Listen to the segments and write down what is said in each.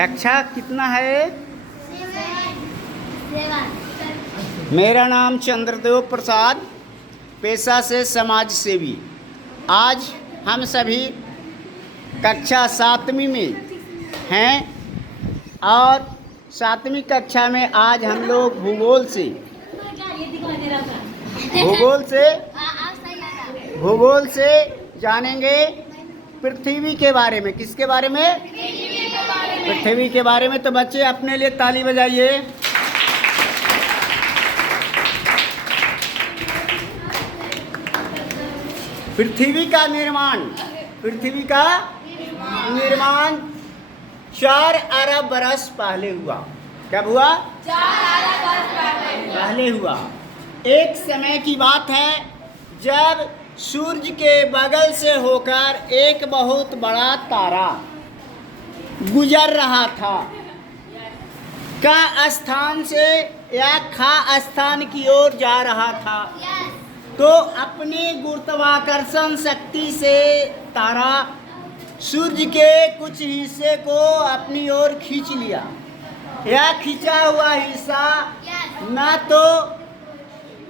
कक्षा कितना है? मेरा नाम चंद्रदेव प्रसाद, पेशा से समाज सेवी। आज हम सभी कक्षा 7वीं में हैं और 7वीं कक्षा में आज हम लोग भूगोल से जानेंगे पृथ्वी के बारे में। किसके बारे में? पृथ्वी के बारे में। तो बच्चे अपने लिए ताली बजाइए। पृथ्वी का निर्माण 4 अरब बरस पहले हुआ। कब हुआ? 4 अरब बरस पहले हुआ। एक समय की बात है जब सूर्य के बगल से होकर एक बहुत बड़ा तारा गुजर रहा था। का स्थान से या खा स्थान की ओर जा रहा था, तो अपनी गुरुत्वाकर्षण शक्ति से तारा सूर्य के कुछ हिस्से को अपनी ओर खींच लिया। यह खींचा हुआ हिस्सा न तो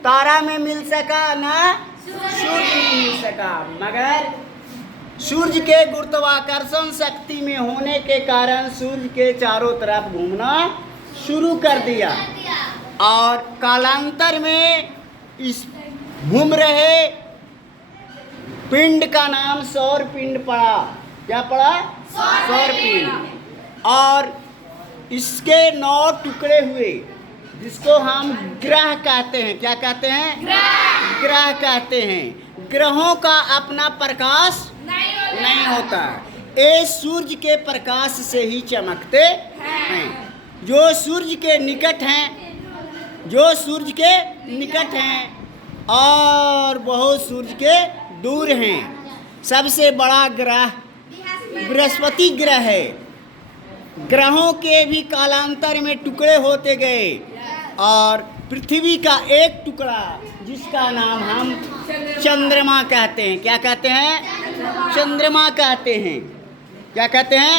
तारा में मिल सका न सूर्य में मिल सका, मगर सूर्य के गुरुत्वाकर्षण शक्ति में होने के कारण सूर्य के चारों तरफ घूमना शुरू कर दिया और कालांतर में इस घूम रहे पिंड का नाम सौर पिंड पड़ा। क्या पड़ा? सौर पिंड। और इसके 9 टुकड़े हुए, जिसको हम ग्रह कहते हैं। क्या कहते हैं? ग्रह कहते हैं। ग्रहों का अपना प्रकाश नहीं होता, ये सूर्य के प्रकाश से ही चमकते हैं। जो सूर्य के निकट हैं और बहुत सूर्य के दूर हैं। सबसे बड़ा ग्रह बृहस्पति ग्रह है। ग्रहों के भी कालांतर में टुकड़े होते गए और पृथ्वी का एक टुकड़ा, जिसका नाम हम चंद्रमा कहते हैं। क्या कहते हैं? चंद्रमा कहते हैं। क्या कहते हैं?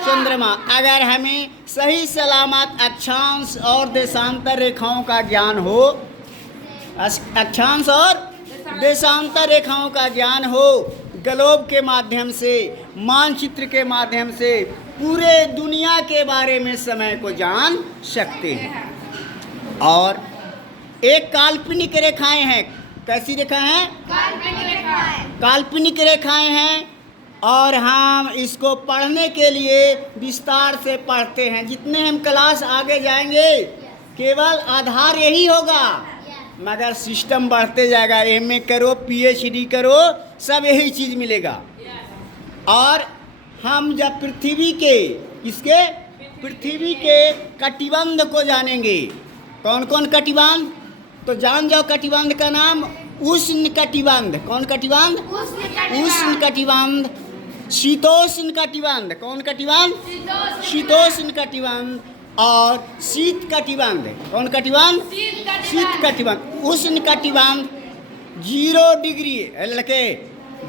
चंद्रमा। अगर हमें सही सलामत अक्षांश और देशांतर रेखाओं का ज्ञान हो, अक्षांश और देशांतर रेखाओं का ज्ञान हो, ग्लोब के माध्यम से, मानचित्र के माध्यम से पूरे दुनिया के बारे में समय को जान सकते हैं। और एक काल्पनिक रेखाएं हैं। कैसी रेखाएं हैं? काल्पनिक रेखाएं हैं और हम इसको पढ़ने के लिए विस्तार से पढ़ते हैं। जितने हम क्लास आगे जाएंगे केवल आधार यही होगा, मगर सिस्टम बढ़ते जाएगा। एमए करो, पीएचडी करो, सब यही चीज़ मिलेगा। और हम जब पृथ्वी के कटिबंध को जानेंगे। कौन कौन कटिबंध? तो जान जाओ कटिबंध का नाम उष्ण कटिबंध। कौन कटिबंध? उष्ण कटिबंध। शीतोष्ण कटिबंध। कौन कटिबंध? शीतोष्ण कटिबंध। और शीत कटिबंध। कौन कटिबंध? शीत कटिबंध। उष्ण कटिबंध 0 डिग्री लड़के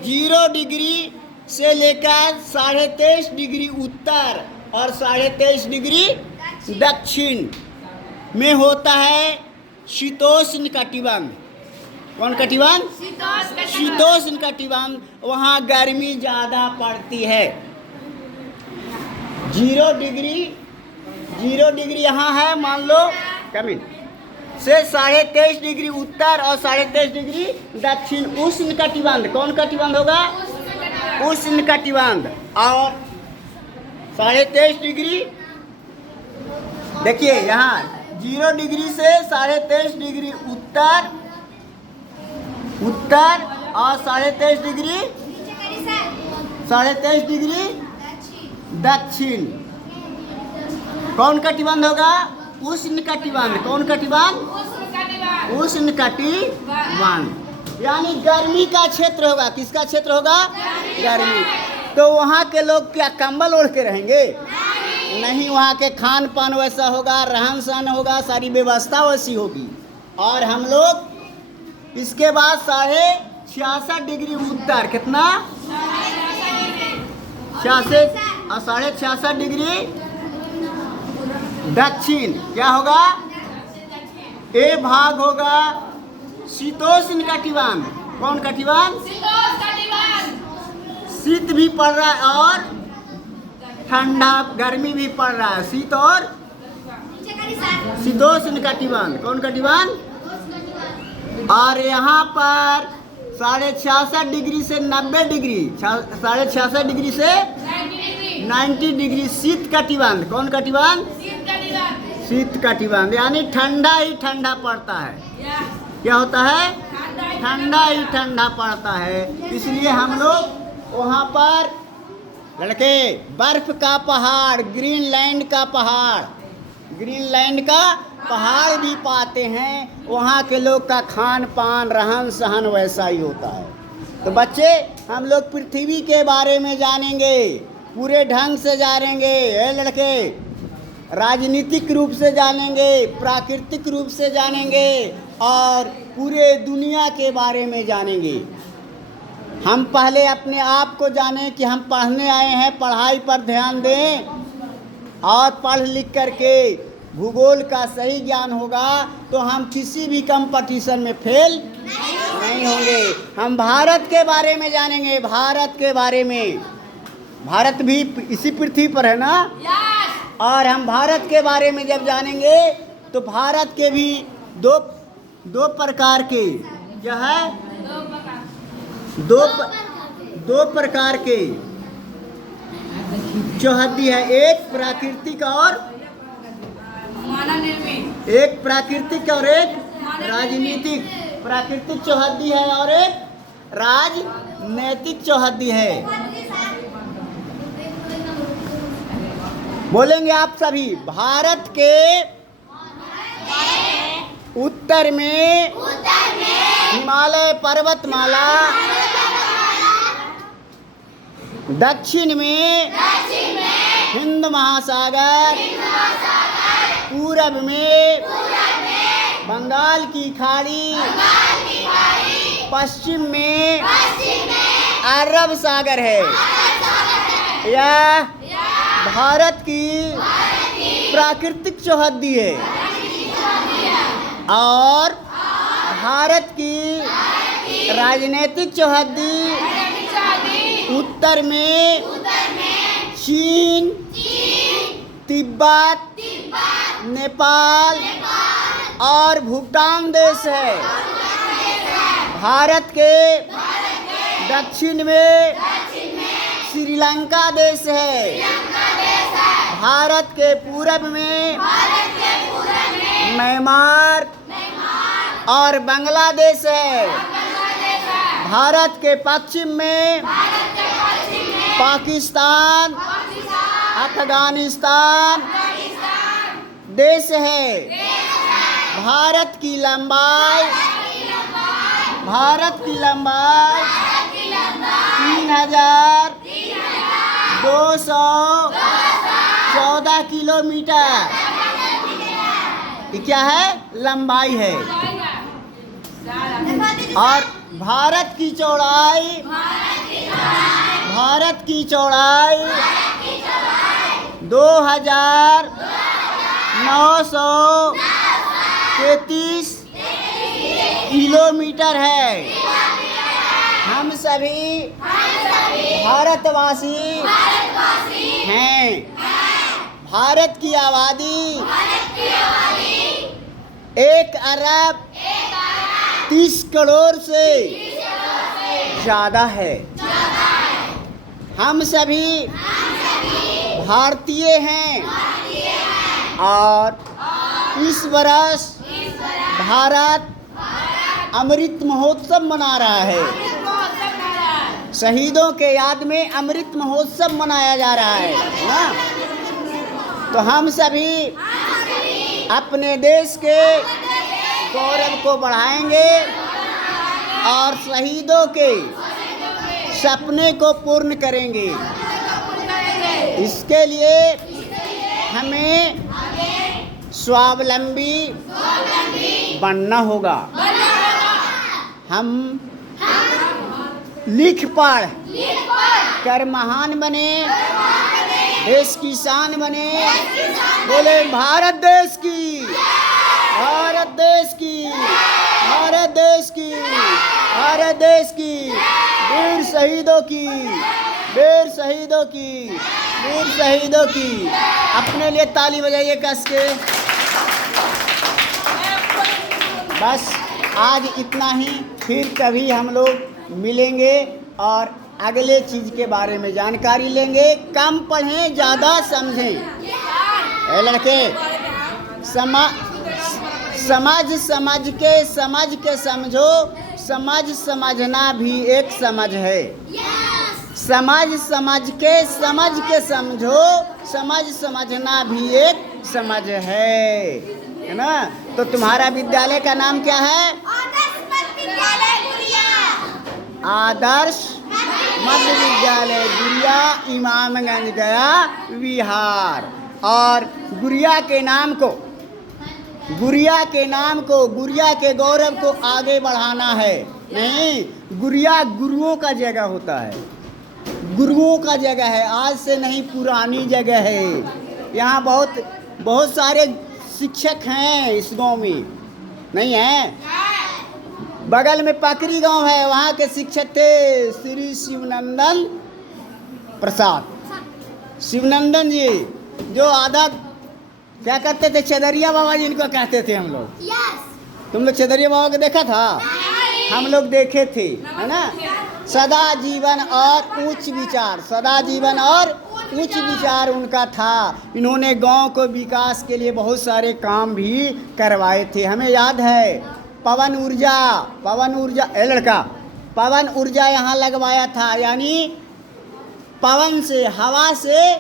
0 डिग्री से लेकर 23.5 डिग्री उत्तर और 23.5 डिग्री दक्षिण में होता है शीतोष्ण कटिबंध। कौन कटिबंध? शीतोष्ण कटिबंध। वहाँ गर्मी ज़्यादा पड़ती है। 0 डिग्री यहाँ है, मान लो कमिन से 23.5 डिग्री उत्तर और 23.5 डिग्री दक्षिण उष्ण कटिबंध। कौन कटिबंध होगा? उष्ण कटिबंध। और 23.5 डिग्री, देखिए यहाँ 0 डिग्री से 23.5 डिग्री उत्तर और 23.5 डिग्री दक्षिण। कौन कटिबंध होगा? उष्ण कटिबंध। कौन कटिबंध? उष्ण कटिबंध। यानी गर्मी का क्षेत्र होगा। किसका क्षेत्र होगा? गर्मी। तो वहाँ के लोग क्या कंबल ओढ़ के रहेंगे? नहीं, वहाँ के खान पान वैसा होगा, रहन सहन होगा, सारी व्यवस्था वैसी होगी। और हम लोग इसके बाद 66.5 डिग्री उत्तर, कितना? 66 और 66.5 डिग्री दक्षिण। क्या होगा? ए भाग होगा शीतोष्ण कटिबंध। कौन कटिबंध? शीत भी पड़ रहा है और ठंडा गर्मी भी पड़ रहा है। शीत और शीतोष्ण कटिबंध। कौन कटिबंध? और यहाँ पर 66.5 डिग्री से 90 डिग्री, 66.5 डिग्री से 90 डिग्री शीत कटिबंध। कौन कटिबंध? शीत कटिबंध। यानी ठंडा ही ठंडा पड़ता है। क्या होता है? ठंडा ही ठंडा पड़ता है। इसलिए हम लोग वहाँ पर लड़के बर्फ का पहाड़, ग्रीनलैंड का पहाड़, ग्रीनलैंड का पहाड़ भी पाते हैं। वहाँ के लोग का खान पान रहन सहन वैसा ही होता है। तो बच्चे, हम लोग पृथ्वी के बारे में जानेंगे, पूरे ढंग से जानेंगे। ये लड़के राजनीतिक रूप से जानेंगे, प्राकृतिक रूप से जानेंगे और पूरे दुनिया के बारे में जानेंगे। हम पहले अपने आप को जानें कि हम पढ़ने आए हैं, पढ़ाई पर ध्यान दें और पढ़ लिख करके भूगोल का सही ज्ञान होगा तो हम किसी भी कंपटीशन में फेल नहीं होंगे। हम भारत के बारे में जानेंगे, भारत के बारे में। भारत भी इसी पृथ्वी पर है ना? और हम भारत के बारे में जब जानेंगे तो भारत के भी दो प्रकार के, क्या है? दो प्रकार के चौहद्दी है। एक प्राकृतिक और एक प्राकृतिक और एक राजनीतिक। प्राकृतिक चौहद्दी है और एक राजनैतिक चौहद्दी है। बोलेंगे आप सभी। भारत के उत्तर में हिमालय पर्वतमाला, दक्षिण में हिंद महासागर, पूरब में बंगाल की खाड़ी, पश्चिम में अरब सागर है। यह भारत की प्राकृतिक चौहद्दी है। और भारत की राजनीतिक चौहद्दी उत्तर में चीन, तिब्बत, नेपाल और भूटान देश है। भारत के दक्षिण में श्रीलंका देश है। भारत के पूरब में म्यांमार और बांग्लादेश है। भारत के पश्चिम में पाकिस्तान, अफगानिस्तान देश है। भारत की लंबाई 3214 किलोमीटर। ये क्या है? लंबाई है। और भारत की चौड़ाई 2933 किलोमीटर है। हम सभी भारतवासी हैं। भारत की आबादी 1 अरब 30 करोड़ से ज़्यादा है। हम सभी भारतीय हैं और इस वर्ष भारत अमृत महोत्सव मना रहा है। शहीदों के याद में अमृत महोत्सव मनाया जा रहा है ना? तो हम सभी अपने देश के गौरव को बढ़ाएंगे और शहीदों के सपने को पूर्ण करेंगे। इसके लिए हमें स्वावलंबी बनना होगा। हम लिख पढ़ कर महान बने, देश की शान बने। बोले भारत देश की, भारत देश की, भारत देश की, भारत देश की। वीर शहीदों की, वीर शहीदों की, वीर शहीदों की। अपने लिए ताली बजाइए कस के। बस आज इतना ही, फिर कभी हम लोग मिलेंगे और अगले चीज़ के बारे में जानकारी लेंगे। कम पढ़ें ज़्यादा समझें। ए लड़के, समझ के समझो। समझना भी एक समझ है। समझ के समझो। समझना भी एक समझ है ना। तो तुम्हारा विद्यालय का नाम क्या है? आदर्श मध्य विद्यालय गुरिया, इमामगंज गया बिहार। और गुरिया के नाम को, गुरिया के गौरव को आगे बढ़ाना है। नहीं, गुरिया गुरुओं का जगह होता है, गुरुओं का जगह है, आज से नहीं, पुरानी जगह है। यहाँ बहुत सारे शिक्षक हैं इस गांव में, नहीं है? बगल में पकरी गांव है, वहाँ के शिक्षक थे श्री शिवनंदन प्रसाद, शिवनंदन जी, जो आधा क्या कहते थे, चदरिया बाबा जिनको कहते थे हम लोग। तुम लोग चदरिया बाबा को देखा था? हम लोग देखे थे, है ना। सदा जीवन और उच्च विचार, सदा जीवन और उच्च विचार उनका था। इन्होंने गांव को विकास के लिए बहुत सारे काम भी करवाए थे। हमें याद है पवन ऊर्जा, ए लड़का, पवन ऊर्जा यहाँ लगवाया था। यानी पवन से, हवा से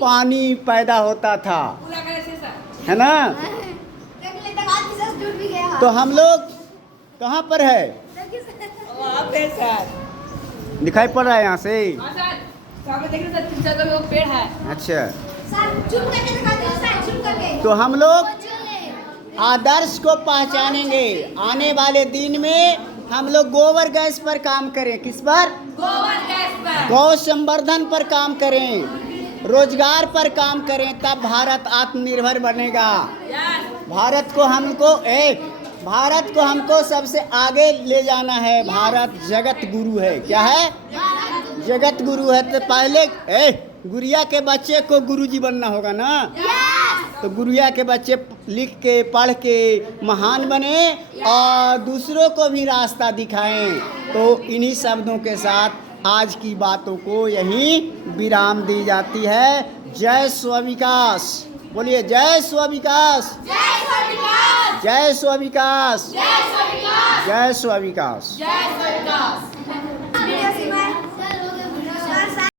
पानी पैदा होता था, है ना। तो हम लोग कहाँ पर है? दिखाई पड़ रहा है यहाँ से? पेड़ है। अच्छा, तो हम लोग आदर्श को पहचानेंगे। आने वाले दिन में हम लोग गोबर गैस पर काम करें। किस पर? गोबर गैस पर। गौ संवर्धन पर काम करें, रोजगार पर काम करें, तब भारत आत्मनिर्भर बनेगा। भारत को हमको सबसे आगे ले जाना है। भारत जगत गुरु है। क्या है? जगत गुरु है। तो पहले गुड़िया के बच्चे को गुरुजी बनना होगा ना। तो गुड़िया के बच्चे लिख के, पढ़ के महान बने और दूसरों को भी रास्ता दिखाएं। तो इन्हीं शब्दों के साथ आज की बातों को यहीं विराम दी जाती है। जय स्वविकास। बोलिए जय स्वविकास, जय स्वविकास, जय स्वविकास।